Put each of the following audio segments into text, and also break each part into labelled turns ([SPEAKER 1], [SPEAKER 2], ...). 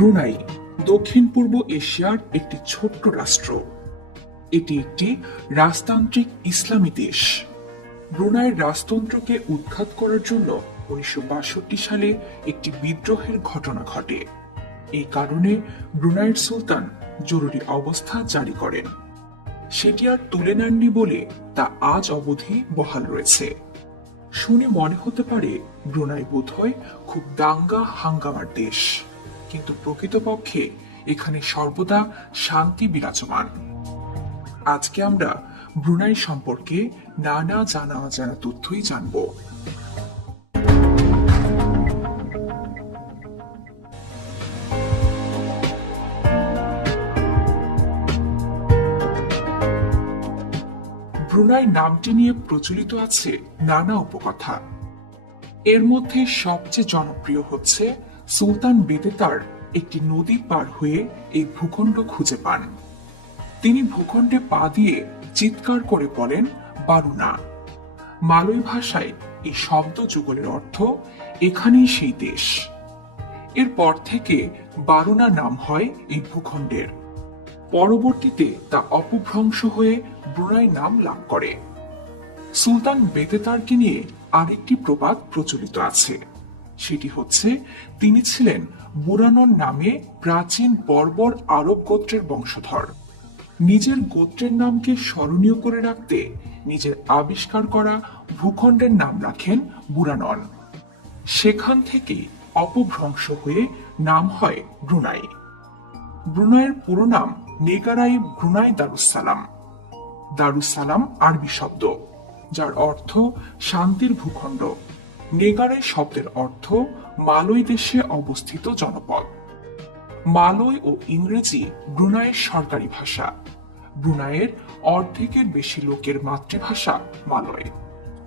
[SPEAKER 1] Brunei দক্ষিণ পূর্ব এশিয়ার একটি ছোট্ট রাষ্ট্র। এটি একটি রাজতান্ত্রিক ইসলামী দেশ। ব্রুনাইয়ের রাজতন্ত্রকে উৎখাত করার জন্য উনিশশো বাষট্টি সালে একটি বিদ্রোহের ঘটনা ঘটে। এই কারণে ব্রুনাইয়ের সুলতান জরুরি অবস্থা জারি করেন। সেটি আর তুলে নেননি বলে তা আজ অবধি বহাল রয়েছে। শুনে মনে হতে পারে ব্রুনাই বোধহয় খুব দাঙ্গা হাঙ্গামার দেশ। কিন্তু প্রকৃতপক্ষে এখানে সর্বদা শান্তি বিরাজমান। আজকে আমরা ব্রুনাই সম্পর্কে নানা জানা অজানা তথ্যই জানব। ব্রুনাই নামটি নিয়ে প্রচলিত আছে নানা উপকথা। এর মধ্যে সবচেয়ে জনপ্রিয় হচ্ছে সুলতান বেদেতার একটি নদী পার হয়ে এই ভূখণ্ড খুঁজে পান। তিনি ভূখণ্ডে পা দিয়ে চিৎকার করে বলেন বারুনা মালয় ভাষায় এই শব্দ যুগলের অর্থ, এখানেই সেই দেশ। এরপর থেকে বারুনা নাম হয় এই ভূখণ্ডের। পরবর্তীতে তা অপভ্রংশ হয়ে ব্রুনাই নাম লাভ করে। সুলতান বেতেতারকে নিয়ে আরেকটি প্রবাদ প্রচলিত আছে। সেটি হচ্ছে, তিনি ছিলেন বুরানন নামে প্রাচীন বর্বর আরব গোত্রের বংশধর। নিজের গোত্রের নামকে স্মরণীয় করে রাখতে নিজের আবিষ্কার করা ভূখণ্ডের নাম রাখেন বুরানন। সেখান থেকে অপভ্রংশ হয়ে নাম হয় ব্রুনাই। ব্রুনাইয়ের পুরো নাম নেগারাই ব্রুনাই দারুসালাম দারুসালাম আরবি শব্দ, যার অর্থ শান্তির ভূখণ্ড। নেগারাই শব্দের অর্থ মালয় দেশে অবস্থিত জনপদ। মালয় ও ইংরেজি ব্রুনাইয়ের সরকারি ভাষা। ব্রুনাইয়ের অর্ধেকের বেশি লোকের মাতৃভাষা মালয়।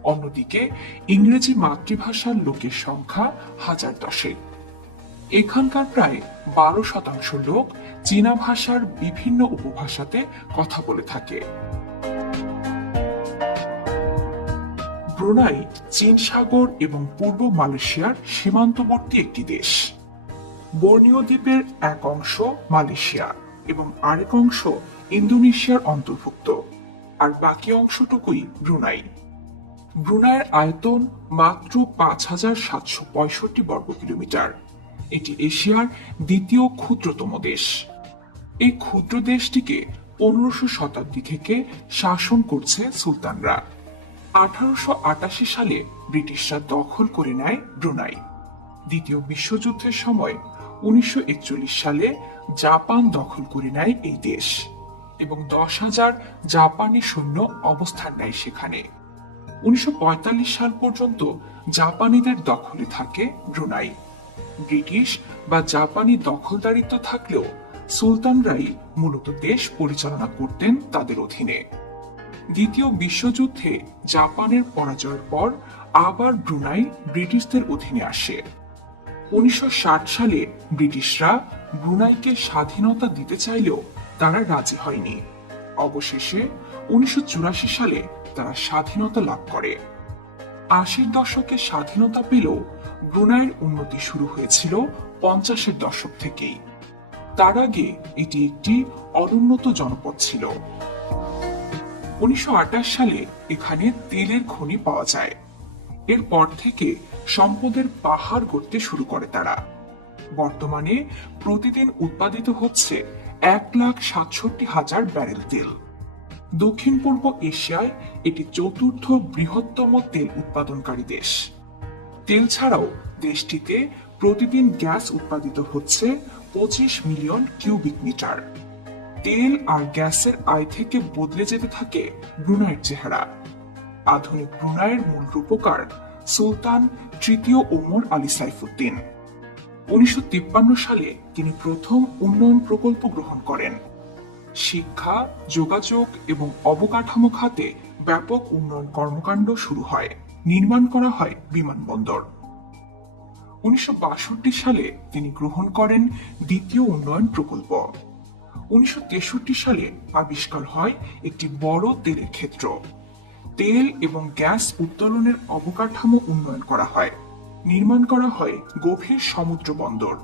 [SPEAKER 1] অন্যদিকে ইংরেজি মাতৃভাষার লোকের সংখ্যা হাজার দশেক। এখানকার প্রায় বারো শতাংশ লোক চীনা ভাষার বিভিন্ন উপভাষাতে কথা বলে থাকে। ব্রুনাই চীন সাগর এবং পূর্ব মালয়েশিয়ার সীমান্তবর্তী একটি দেশ। বর্নিও দ্বীপের এক অংশ মালয়েশিয়া এবং আরেক অংশ ইন্দোনেশিয়ার অন্তর্ভুক্ত, আর বাকি অংশটুকুই ব্রুনাই। ব্রুনাইয়ের আয়তন মাত্র পাঁচ হাজার সাতশো পঁয়ষট্টি বর্গ কিলোমিটার। এটি এশিয়ার দ্বিতীয় ক্ষুদ্রতম দেশ। এই ক্ষুদ্র দেশটিকে পনেরোশো শতাব্দী থেকে শাসন করছে সুলতানরা। আঠারোশো আটাশি সালে ব্রিটিশরা দখল করে নেয় ব্রুনাই। দ্বিতীয় বিশ্বযুদ্ধের সময় উনিশশো একচল্লিশ সালে জাপান দখল করে নেয় এই দেশ এবং দশ হাজার জাপানি সৈন্য অবস্থান নেয় সেখানে। উনিশশো পঁয়তাল্লিশ সাল পর্যন্ত জাপানিদের দখলে থাকে ব্রুনাই। ব্রিটিশ বা জাপানি দখলদারিত্ব থাকলেও সুলতানরাই মূলত দেশ পরিচালনা করতেন তাদের অধীনে। দ্বিতীয় বিশ্বযুদ্ধে জাপানের পরাজয়ের পর আবার ব্রুনাই ব্রিটিশদের অধীনে আসে। উনিশশো সালে ব্রিটিশরা ব্রুনাইকে স্বাধীনতা দিতে চাইলেও তারা রাজি হয়নি। অবশেষে উনিশশো চুরাশি সালে তারা স্বাধীনতা লাভ করে। আশির দশকে স্বাধীনতা পেলেও ব্রুনাইয়ের উন্নতি শুরু হয়েছিল পঞ্চাশের দশক থেকেই। তার আগে এটি একটি অনুন্নত জনপদ ছিল। উনিশশো সালে এখানে তেলের খনি পাওয়া যায়। এরপর থেকে সম্পদের পাহাড় গড়তে শুরু করে তারা। বর্তমানে প্রতিদিন উৎপাদিত হচ্ছে এক লাখ সাতষট্টি হাজার ব্যারেল তেল। দক্ষিণ পূর্ব এশিয়ায় এটি চতুর্থ বৃহত্তম তেল উৎপাদনকারী দেশ। তেল ছাড়াও দেশটিতে প্রতিদিন গ্যাস উৎপাদিত হচ্ছে পঁচিশ মিলিয়ন কিউবিক মিটার। তেল আর গ্যাসের আয় থেকে বদলে যেতে থাকে ব্রুনাইয়ের চেহারা। আধুনিক ব্রুনাইয়ের মূল রূপকার সুলতান তৃতীয় ওমর আলী সাইফুদ্দিন। উনিশশো তিপ্পান্ন সালে তিনি প্রথম উন্নয়ন প্রকল্প গ্রহণ করেন। শিক্ষা, যোগাযোগ এবং অবকাঠামো খাতে ব্যাপক উন্নয়ন কর্মকাণ্ড শুরু হয়। নির্মাণ করা হয় বিমানবন্দর। উনিশশো বাষট্টি সালে তিনি গ্রহণ করেন দ্বিতীয় উন্নয়ন প্রকল্প। উনিশশো তেষট্টি সালে আবিষ্কার হয় একটি বড় তেলের ক্ষেত্র। তেল এবং গ্যাস উত্তোলনের অবকাঠামো উন্নয়ন করা হয়। নির্মাণ করা হয় গভীর সমুদ্র বন্দর।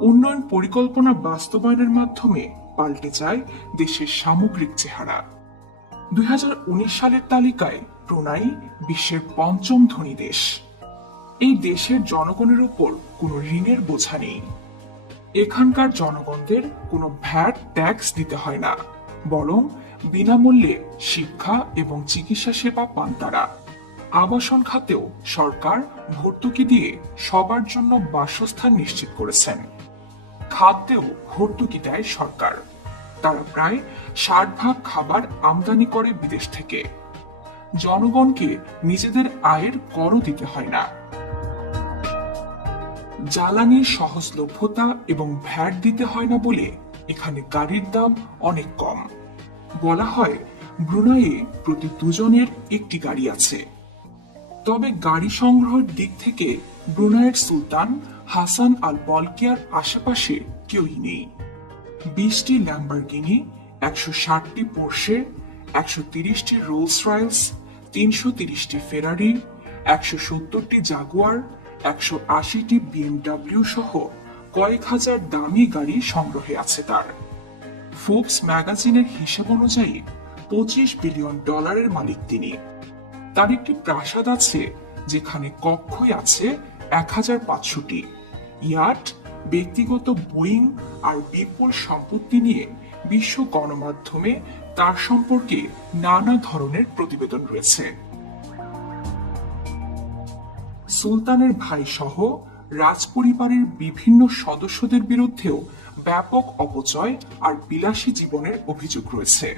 [SPEAKER 1] উন্নয়ন পরিকল্পনা বাস্তবায়নের মাধ্যমে পাল্টে যায় দেশের সামগ্রিক চেহারা। দুই হাজার উনিশ সালের তালিকায় ব্রুনাই বিশ্বের পঞ্চম ধনী দেশ। এই দেশের জনগণের উপর কোনো ঋণের বোঝা নেই। এখানকার জনগণদের কোনো ভ্যাট ট্যাক্স দিতে হয় না, বরং বিনামূল্যে শিক্ষা এবং চিকিৎসা সেবা পান তারা। আবাসন খাতেও সরকার ভর্তুকি দিয়ে সবার জন্য বাসস্থান নিশ্চিত করেছেন। খাদ্যেও ভর্তুকি দেয় সরকার। তারা প্রায় ষাট ভাগ খাবার আমদানি করে বিদেশ থেকে। জনগণকে নিজেদের আয়ের করও দিতে হয় না। জ্বালানির সহজলভ্যতা এবং ভ্যাট দিতে হয় না বলে এখানে গাড়ির দাম অনেক কম। বলা হয়, ব্রুনাইয়ে প্রতি দুজনের একটি গাড়ি আছে। তবে গাড়ি সংগ্রহের দিক থেকে ব্রুনাইয়ের সুলতান হাসান আল বলকিয়ার আশেপাশে কেউই নেই। বিশটি ল্যাম্বারগিনি, একশো ষাটটি পোর্শে, একশো তিরিশটি রোলস রয়েলস, তিনশো তিরিশটি ফেরারি, একশো সত্তরটি জাগুয়ার একশো আশিটি বিএমডাব্লিউ সহ কয়েক হাজার দামি গাড়ি সংগ্রহে আছে তার। ফোর্বস ম্যাগাজিনের হিসাব অনুযায়ী পঁচিশ বিলিয়ন ডলারের মালিক তিনি। তার একটি প্রাসাদ আছে, যেখানে কক্ষই আছে এক হাজার পাঁচশোটি। ইয়াট, ব্যক্তিগত বোয়িং আর বিপুল সম্পত্তি নিয়ে বিশ্ব গণমাধ্যমে তার সম্পর্কে নানা ধরনের প্রতিবেদন রয়েছে। সুলতানের ভাই সহ রাজপরিবারের বিভিন্ন সদস্যদের বিরুদ্ধেও ব্যাপক অপচয় আর বিলাসী জীবনের অভিযোগ রয়েছে।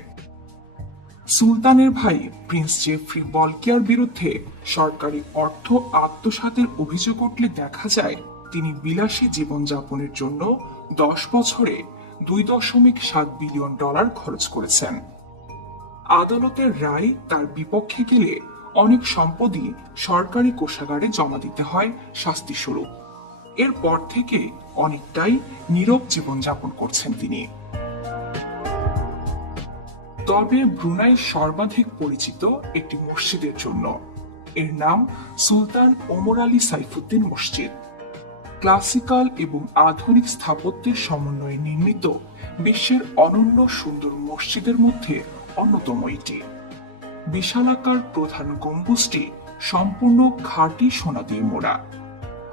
[SPEAKER 1] সুলতানের ভাই প্রিন্স জেফ্রি বলকিয়ার বিরুদ্ধে সরকারি অর্থ আত্মসাতের অভিযোগ উঠলে দেখা যায়, তিনি বিলাসী জীবনযাপনের জন্য দশ বছরে দুই দশমিক সাত বিলিয়ন ডলার খরচ করেছেন। আদালতের রায় তার বিপক্ষে গেলে অনেক সম্পদই সরকারি কোষাগারে জমা দিতে হয় শাস্তি শাস্তিস্বরূপ। এরপর থেকে অনেকটাই নীরব জীবনযাপন করছেন তিনি। তবে ব্রুনাই সর্বাধিক পরিচিত একটি মসজিদের জন্য। এর নাম সুলতান ওমর আলী সাইফুদ্দিন মসজিদ। ক্লাসিক্যাল এবং আধুনিক স্থাপত্যের সমন্বয়ে নির্মিত বিশ্বের অনন্য সুন্দর মসজিদের মধ্যে অন্যতম এটি। বিশালাকার প্রধান গম্বুজটি সম্পূর্ণ খাঁটি সোনা দিয়ে মোড়া।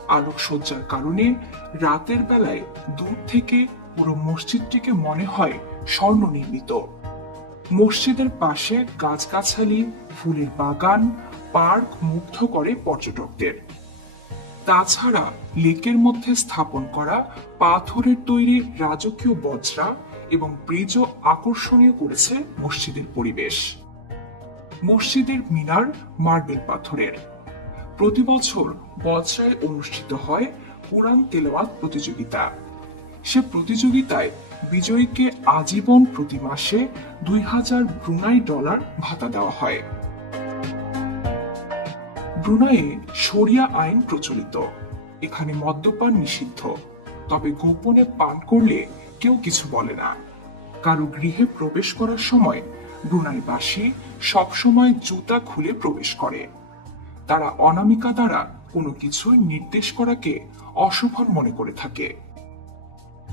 [SPEAKER 1] আলোকসজ্জার কারণে রাতের বেলায় দূর থেকে পুরো মসজিদটিকে মনে হয় স্বর্ণ নির্মিত মসজিদের পাশে গাছগাছালি, ফুলের বাগান, পার্ক মুগ্ধ করে পর্যটকদের। তাছাড়া লেকের মধ্যে স্থাপন করা পাথরের তৈরি রাজকীয় বজ্রা এবং ব্রিজও আকর্ষণীয় করেছে মসজিদের পরিবেশ। মসজিদের মিনার মার্বেল পাথরের। প্রতি বছর বজ্রায় অনুষ্ঠিত হয় কোরআন তেলাওয়াত প্রতিযোগিতা। সে প্রতিযোগিতায় বিজয়ীকে আজীবন প্রতি মাসে দুই হাজার ব্রুনাই ডলার ভাতা দেওয়া হয়। ব্রুনাইয়ে শরিয়া আইন প্রচলিত। এখানে মদ্যপান নিষিদ্ধ। তবে গোপনে পান করলে কেউ কিছু বলে না। কারও গৃহে প্রবেশ করার সময় ব্রুনাইবাসী সবসময় জুতা খুলে প্রবেশ করে। তারা অনামিকা দ্বারা কোনো কিছু নির্দেশ করাকে অশোভন মনে করে থাকে।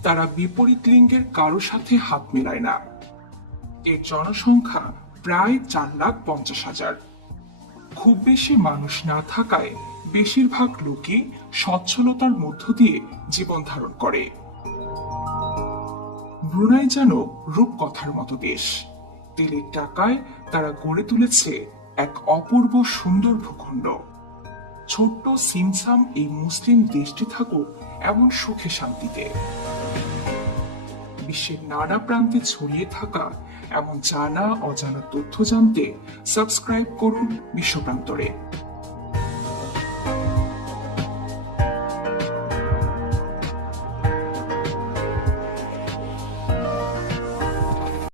[SPEAKER 1] তারা বিপরীত লিঙ্গের কারও সাথে হাত মেলায় না। এর জনসংখ্যা প্রায় চার লাখ পঞ্চাশ হাজার। খুব বেশি মানুষ না থাকায় বেশিরভাগ লোকই সচ্ছলতার মধ্য দিয়ে জীবন ধারণ করে। ব্রুনাই যেন রূপকথার মতো দেশ তেলের টাকায় তারা গড়ে তুলেছে এক অপূর্ব সুন্দর ভূখণ্ড। ছোট্ট সিমসাম এই মুসলিম দেশটি থাকুক এমন সুখে শান্তিতে। বিশ্বের নানা প্রান্তে ছড়িয়ে থাকা এমন জানা অজানা তথ্য জানতে সাবস্ক্রাইব করুন বিশ্বপ্রান্তরে